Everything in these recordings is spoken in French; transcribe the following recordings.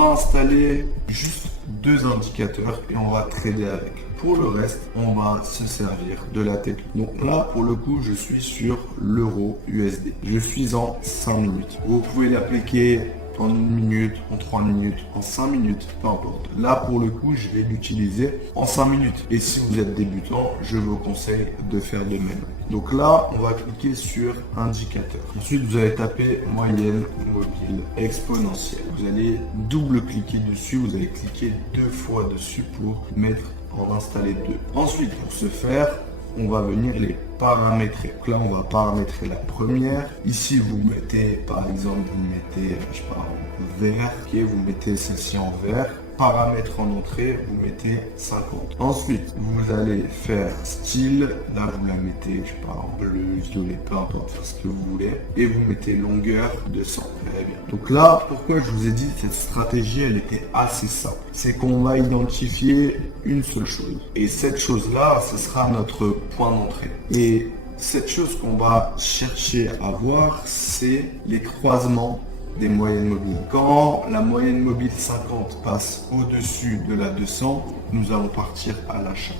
va installer juste 2 indicateurs et on va trader avec. Pour le reste, on va se servir de la technique. Donc là, pour le coup, je suis sur l'euro USD. Je suis en 5 minutes. Vous pouvez l'appliquer en 1 minute, en 3 minutes, en 5 minutes, peu importe. Là, pour le coup, je vais l'utiliser en 5 minutes. Et si vous êtes débutant, je vous conseille de faire de même. Donc là, on va cliquer sur indicateur. Ensuite, vous allez taper moyenne mobile exponentielle. Vous allez double-cliquer dessus. Vous allez cliquer 2 fois dessus pour mettre en installer 2. Ensuite, pour ce faire, on va venir les paramétrer. Donc là, on va paramétrer la première. Ici, vous mettez, par exemple, vous mettez, je sais pas, en vert. Ok, vous mettez celle-ci en vert. Paramètres en entrée, vous mettez 50. Ensuite, vous allez faire style. Là, vous la mettez, je sais pas, en bleu, violet, peu importe, faire ce que vous voulez. Et vous mettez longueur de 100. Très bien. Donc là, pourquoi je vous ai dit cette stratégie, elle était assez simple. C'est qu'on va identifier une seule chose. Et cette chose-là, ce sera notre point d'entrée. Et cette chose qu'on va chercher à voir, c'est les croisements des moyennes mobiles. Quand la moyenne mobile 50 passe au-dessus de la 200, nous allons partir à l'achat.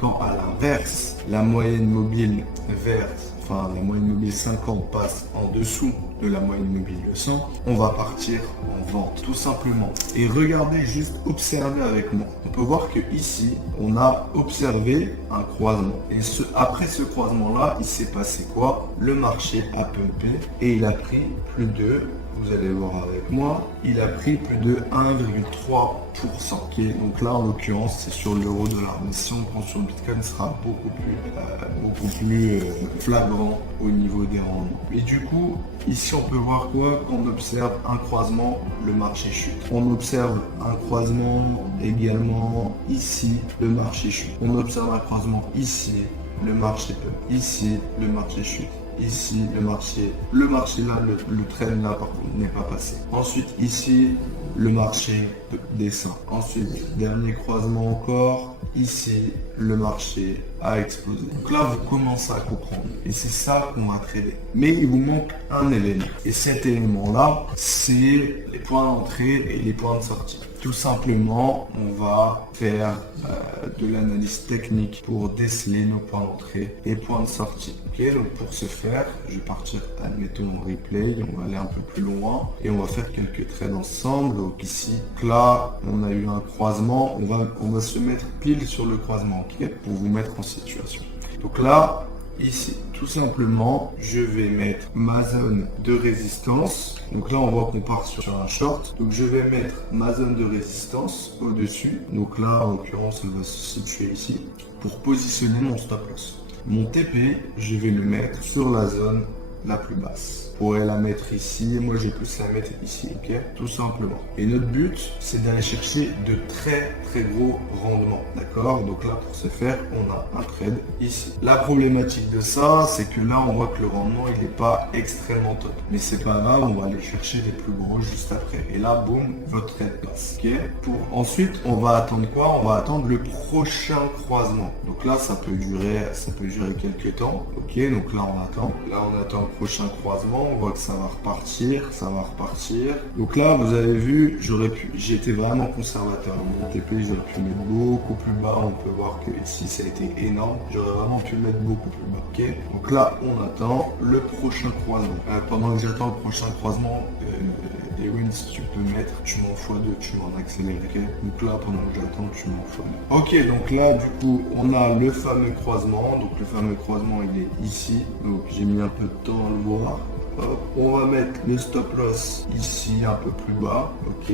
Quand à l'inverse, la moyenne mobile verte, enfin la moyenne mobile 50 passe en dessous de la moyenne mobile de 100, on va partir en vente, tout simplement. Et regardez, juste observez avec moi. On peut voir que ici, on a observé un croisement. Et après ce croisement-là, il s'est passé quoi? Le marché a pumpé et il a pris plus de, vous allez voir avec moi, il a pris plus de 1,3%. Okay, donc là, en l'occurrence, c'est sur l'euro-dollar. Mais si on prend sur le Bitcoin, ce sera beaucoup plus flagrant au niveau des rendements. Et du coup, ici, on peut voir quoi? Quand on observe un croisement, le marché chute. On observe un croisement également ici, le marché chute. On observe un croisement ici, le marché peut. Ici, le marché chute. Ici, le marché là, le trend là, par contre, n'est pas passé. Ensuite, ici, le marché descend. Ensuite, dernier croisement encore. Ici, le marché a explosé. Donc là, vous commencez à comprendre. Et c'est ça qu'on va trader. Mais il vous manque un élément. Et cet élément-là, c'est les points d'entrée et les points de sortie. Tout simplement, on va faire de l'analyse technique pour déceler nos points d'entrée et points de sortie. Ok, donc pour ce faire, je vais partir, admettons, en replay, on va aller un peu plus loin et on va faire quelques trades ensemble. Donc ici, là, on a eu un croisement, on va se mettre pile sur le croisement, ok, pour vous mettre en situation. Donc là, ici, tout simplement, je vais mettre ma zone de résistance. Donc là, on voit qu'on part sur un short. Donc je vais mettre ma zone de résistance au-dessus. Donc là, en l'occurrence, elle va se situer ici pour positionner mon stop loss. Mon TP, je vais le mettre sur la zone la plus basse. Je pourrais la mettre ici, moi je vais plus la mettre ici, ok, tout simplement. Et notre but, c'est d'aller chercher de très gros rendements, d'accord. Donc là, pour ce faire, on a un trade ici. La problématique de ça, c'est que là, on voit que le rendement, il n'est pas extrêmement top. Mais c'est pas grave, on va aller chercher des plus gros juste après. Et là, boum, votre trade passe, ok. Ensuite, on va attendre quoi? On va attendre le prochain croisement. Donc là, ça peut durer quelques temps, ok. Donc là, on attend. Là, on attend le prochain croisement. On voit que ça va repartir, Donc là, vous avez vu, j'ai été vraiment conservateur. Mon TP, j'aurais pu le mettre beaucoup plus bas. On peut voir que ici, ça a été énorme. J'aurais vraiment pu le mettre beaucoup plus bas. Ok. Donc là, on attend le prochain croisement. Pendant que j'attends le prochain croisement, Ewin, si tu peux mettre, tu m'en x2, tu m'en accélères, ok. Donc là, pendant que j'attends, tu m'en x2. Ok, donc là, du coup, on a le fameux croisement. Donc le fameux croisement, il est ici. Donc j'ai mis un peu de temps à le voir. Hop, on va mettre le stop loss ici, un peu plus bas, ok.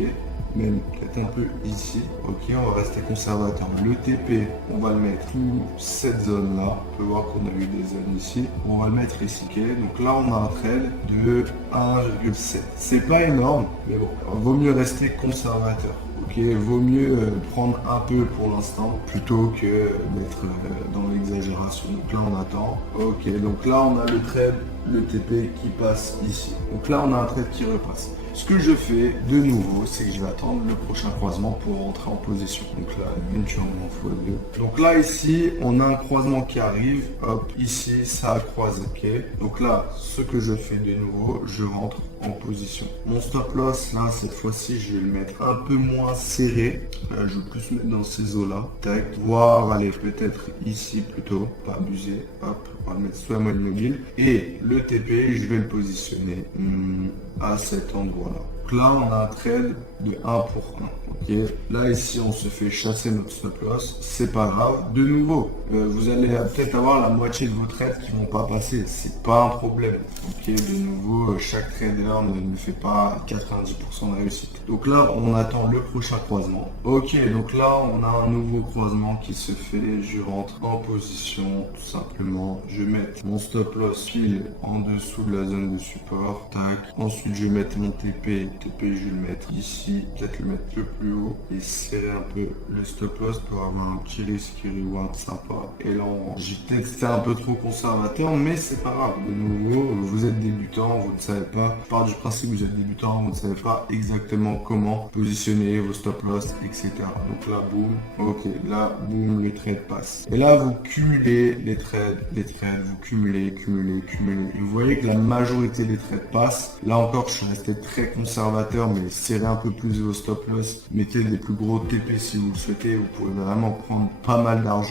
Même peut-être un peu ici, ok. On va rester conservateur. Le TP, on va le mettre sous cette zone-là. On peut voir qu'on a eu des zones ici. On va le mettre ici, ok. Donc là, on a un trade de 1,7. C'est pas énorme, mais bon, vaut mieux rester conservateur. Ok, vaut mieux prendre un peu pour l'instant plutôt que d'être dans l'exagération. Donc là on attend. Ok, donc là on a le trade le TP qui passe ici. Donc là, on a un trade qui repasse. Ce que je fais de nouveau, c'est que je vais attendre le prochain croisement pour rentrer en position. Donc là, éventuellement x2. Donc là, ici, on a un croisement qui arrive. Hop, ici, ça a croisé. Ok. Donc là, ce que je fais de nouveau, je rentre en position. Mon stop loss, là, cette fois-ci, je vais le mettre un peu moins serré. Là, je vais plus mettre dans ces eaux-là. Tac. Voire, allez, peut-être ici plutôt. Pas abuser. Hop, on va le mettre soit mode mobile. Et le TP, je vais le positionner à cet endroit-là. Donc là, on a un trade de 1 pour 1. Ok. Là, ici, on se fait chasser notre stop loss. C'est pas grave. De nouveau, vous allez peut-être avoir la moitié de vos trades qui vont pas passer. C'est pas un problème. Ok. De nouveau, chaque trader ne fait pas 90% de réussite. Donc là, on attend le prochain croisement. Ok. Donc là, on a un nouveau croisement qui se fait. Je rentre en position, tout simplement. Je vais mettre mon stop loss pile en dessous de la zone de support. Tac. Ensuite, je vais mettre mon TP. TP, je vais le mettre ici. Peut-être le mettre le plus haut et serrer un peu le stop loss pour avoir un petit risque reward sympa. Et là, j'ai peut-être été un peu trop conservateur, mais c'est pas grave. De nouveau, vous êtes débutant, vous ne savez pas. Je pars du principe que vous êtes débutant, vous ne savez pas exactement comment positionner vos stop loss, etc. Donc là, boum. Ok, là, boum, le trade passe. Et là, vous cumulez les trades, vous cumulez. Et vous voyez que la majorité des trades passent. Là encore, je suis resté très conservateur, mais serrez un peu plus vos stop loss. Mettez des plus gros TP si vous le souhaitez. Vous pouvez vraiment prendre pas mal d'argent.